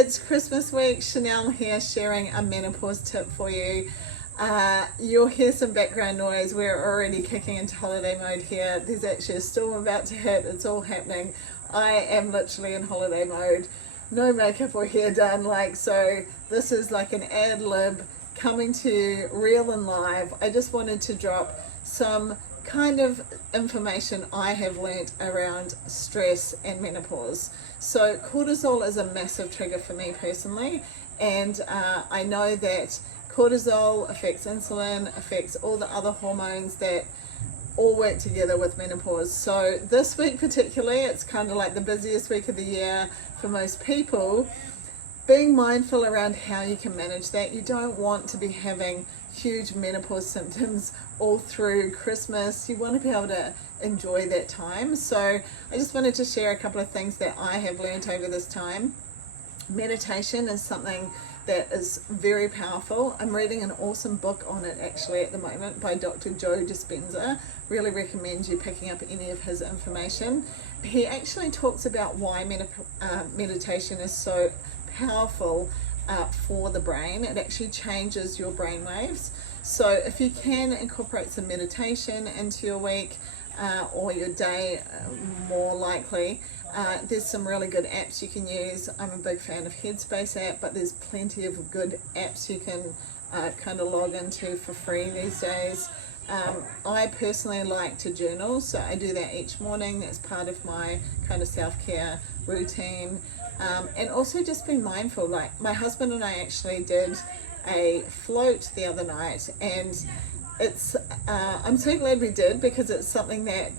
It's Christmas week. Chanel here sharing a menopause tip for you. You'll hear some background noise. We're already kicking into holiday mode here. There's actually a storm about to hit. It's all happening. I am literally in holiday mode. No makeup or hair done, so this is like an ad lib coming to you real and live. I just wanted to drop some kind of information I have learnt around stress and menopause. So cortisol is a massive trigger for me personally, and I know that cortisol affects insulin, affects all the other hormones that all work together with menopause. So this week particularly, it's kind of like the busiest week of the year for most people. Being mindful around how you can manage that. You don't want to be having huge menopause symptoms all through Christmas. You want to be able to enjoy that time. So I just wanted to share a couple of things that I have learned over this time. Meditation is something that is very powerful. I'm reading an awesome book on it actually at the moment by Dr. Joe Dispenza. Really recommend you picking up any of his information. He actually talks about why meditation is so powerful for the brain. It actually changes your brain waves. So if you can incorporate some meditation into your week or your day, more likely, there's some really good apps you can use. I'm a big fan of Headspace app, but there's plenty of good apps you can kind of log into for free these days. I personally like to journal, so I do that each morning. That's part of my kind of self-care routine. And also just being mindful. Like my husband and I actually did a float the other night, and it's I'm so glad we did, because it's something that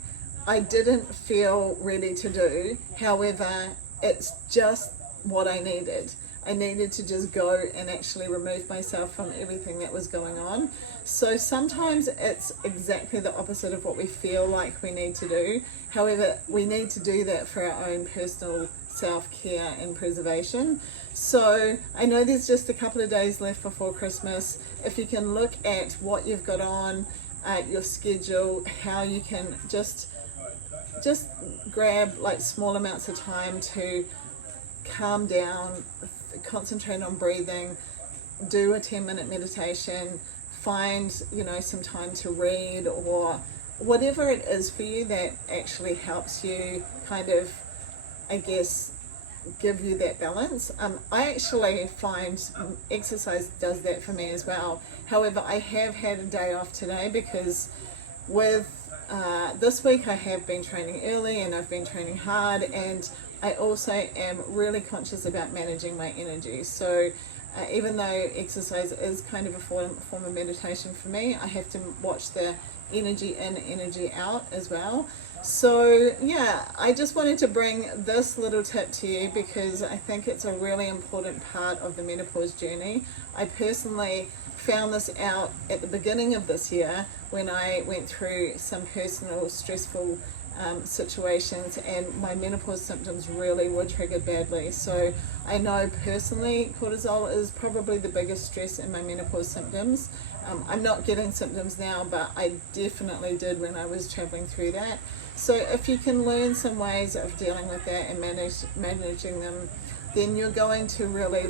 I didn't feel ready to do. However, it's just what I needed. I needed to just go and actually remove myself from everything that was going on. So sometimes it's exactly the opposite of what we feel like we need to do. However, we need to do that for our own personal self-care and preservation. So I know there's just a couple of days left before Christmas. If you can look at what you've got on, your schedule, how you can just grab like small amounts of time to calm down, concentrate on breathing, do a 10-minute meditation, find some time to read, or whatever it is for you that actually helps you kind of, I guess, give you that balance. I actually find exercise does that for me as well. However, I have had a day off today because with this week I have been training early and I've been training hard, and I also am really conscious about managing my energy. So even though exercise is kind of a form of meditation for me, I have to watch the energy in, energy out as well. So yeah, I just wanted to bring this little tip to you because I think it's a really important part of the menopause journey. I personally found this out at the beginning of this year when I went through some personal stressful situations, and my menopause symptoms really were triggered badly. So I know personally cortisol is probably the biggest stress in my menopause symptoms. I'm not getting symptoms now, but I definitely did when I was traveling through that. So if you can learn some ways of dealing with that and managing them, then you're going to really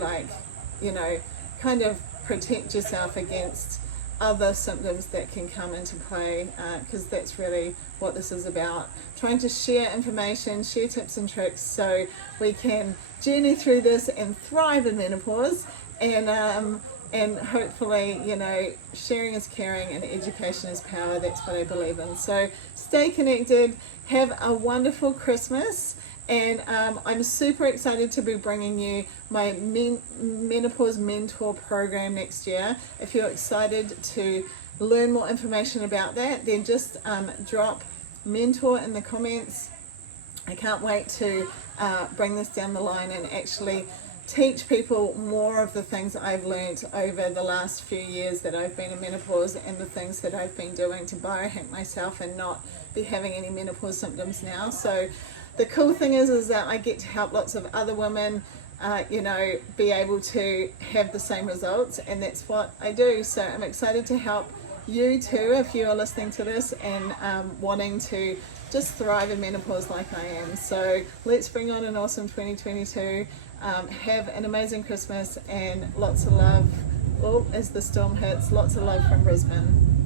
kind of protect yourself against other symptoms that can come into play, because that's really what this is about. Trying to share information, share tips and tricks so we can journey through this and thrive in menopause, and hopefully, sharing is caring and education is power. That's what I believe in. So stay connected, have a wonderful Christmas, and I'm super excited to be bringing you my Menopause Mentor program next year. If you're excited to learn more information about that, then just drop mentor in the comments. I can't wait to bring this down the line and actually teach people more of the things I've learned over the last few years that I've been in menopause, and the things that I've been doing to biohack myself and not be having any menopause symptoms now. So the cool thing is that I get to help lots of other women be able to have the same results, and that's what I do. So I'm excited to help you too if you are listening to this and wanting to just thrive in menopause like I am. So let's bring on an awesome 2022. Have an amazing Christmas and lots of love. Oh, as the storm hits, lots of love from Brisbane.